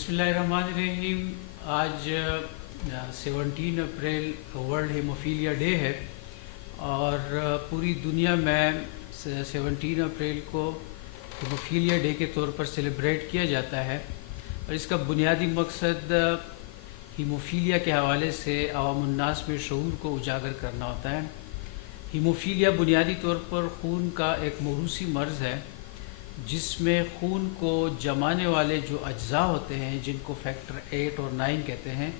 बिस्मिल्लाहिर्रहमानिर्रहीम। आज 17 अप्रैल world haemophilia day है और पूरी दुनिया में 17 अप्रैल को हीमोफीलिया डे के तौर पर सेलिब्रेट किया जाता है और इसका बुनियादी मकसद हीमोफीलिया के हवाले से अवामुन्नास में शऊर को उजागर करना होता है। हीमोफीलिया बुनियादी तौर पर खून का एक मौरूसी मर्ज़ है जिसमें खून को जमाने वाले जो अज्जा होते हैं, जिनको फैक्टर 8 और 9 कहते हैं,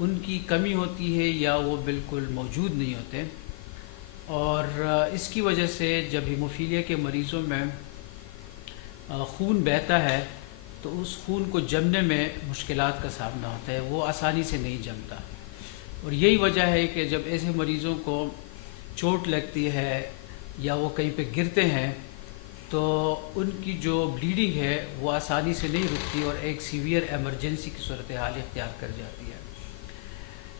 उनकी कमी होती है या वो बिल्कुल मौजूद नहीं होते। और इसकी वजह से जब हीमोफीलिया के मरीज़ों में खून बहता है तो उस खून को जमने में मुश्किलात का सामना होता है, वो आसानी से नहीं जमता। और यही वजह है कि जब ऐसे मरीज़ों को चोट लगती है या वो कहीं पे गिरते हैं तो उनकी जो ब्लीडिंग है वो आसानी से नहीं रुकती और एक सीवियर एमरजेंसी की सूरत हाल इख्तियार कर जाती है।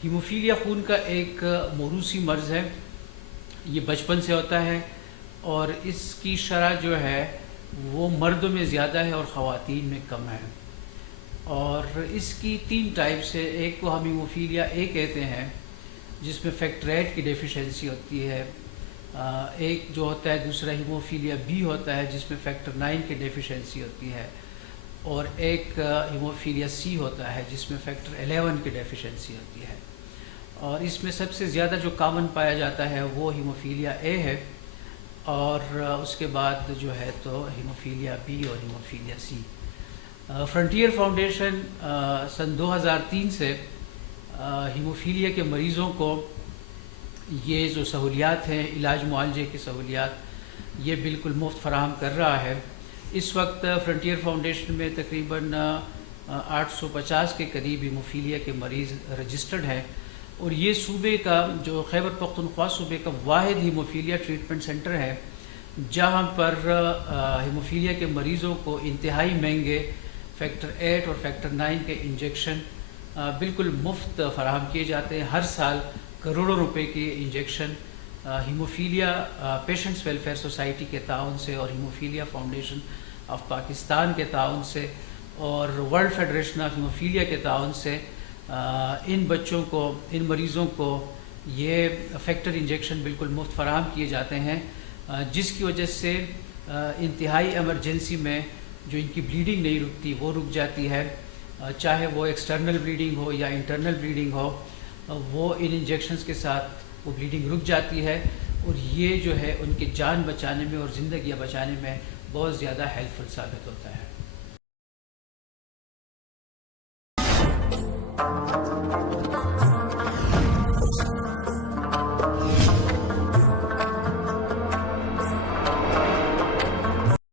हीमोफीलिया खून का एक मौरूसी मर्ज़ है, ये बचपन से होता है और इसकी शरह जो है वो मर्दों में ज़्यादा है और ख़वातीन में कम है। और इसकी 3 टाइप्स है। एक को हम हीमोफीलिया ए कहते हैं जिसमें फैक्टर 8 की डेफिशिएंसी होती है। एक जो होता है दूसरा हीमोफीलिया बी होता है जिसमें फैक्टर 9 की डेफिशिएंसी होती है, और एक हीमोफीलिया सी होता है जिसमें फैक्टर 11 की डेफिशिएंसी होती है। और इसमें सबसे ज़्यादा जो कॉमन पाया जाता है वो हीमोफीलिया ए है और उसके बाद जो है तो हीमोफीलिया बी और हीमोफीलिया सी। फ्रंटियर फाउंडेशन सन 2003 से हीमोफीलिया के मरीज़ों को ये जो सहूलियात हैं, इलाज मुआलजे की सहूलियात, ये बिल्कुल मुफ्त फराहम कर रहा है। इस वक्त फ्रंटियर फाउंडेशन में तकरीबन 850 के करीब हीमोफीलिया के मरीज़ रजिस्टर्ड हैं और ये सूबे का जो खैबर पख्तूनख्वा सूबे का वाहिद हीमोफीलिया ट्रीटमेंट सेंटर है जहाँ पर हीमोफीलिया के मरीज़ों को इंतहाई महंगे फैक्टर 8 और फैक्टर 9 के इंजेक्शन बिल्कुल मुफ्त फराहम किए जाते हैं। हर साल करोड़ों रुपए के injection haemophilia patients welfare society के ताउन से और हीमोफीलिया फाउंडेशन ऑफ पाकिस्तान के ताउन से और वर्ल्ड फेडरेशन ऑफ हीमोफीलिया के ताउन से इन बच्चों को, इन मरीज़ों को ये फैक्टर इंजेक्शन बिल्कुल मुफ्त फराहम किए जाते हैं, जिसकी वजह से इंतहाई एमरजेंसी में जो इनकी ब्लीडिंग नहीं रुकती वो रुक जाती है। चाहे वो एक्सटर्नल ब्लीडिंग हो या इंटरनल ब्लीडिंग हो, वो इन इंजेक्शंस के साथ वो ब्लीडिंग रुक जाती है और ये जो है उनकी जान बचाने में और ज़िंदगियाँ बचाने में बहुत ज़्यादा हेल्पफुल साबित होता है।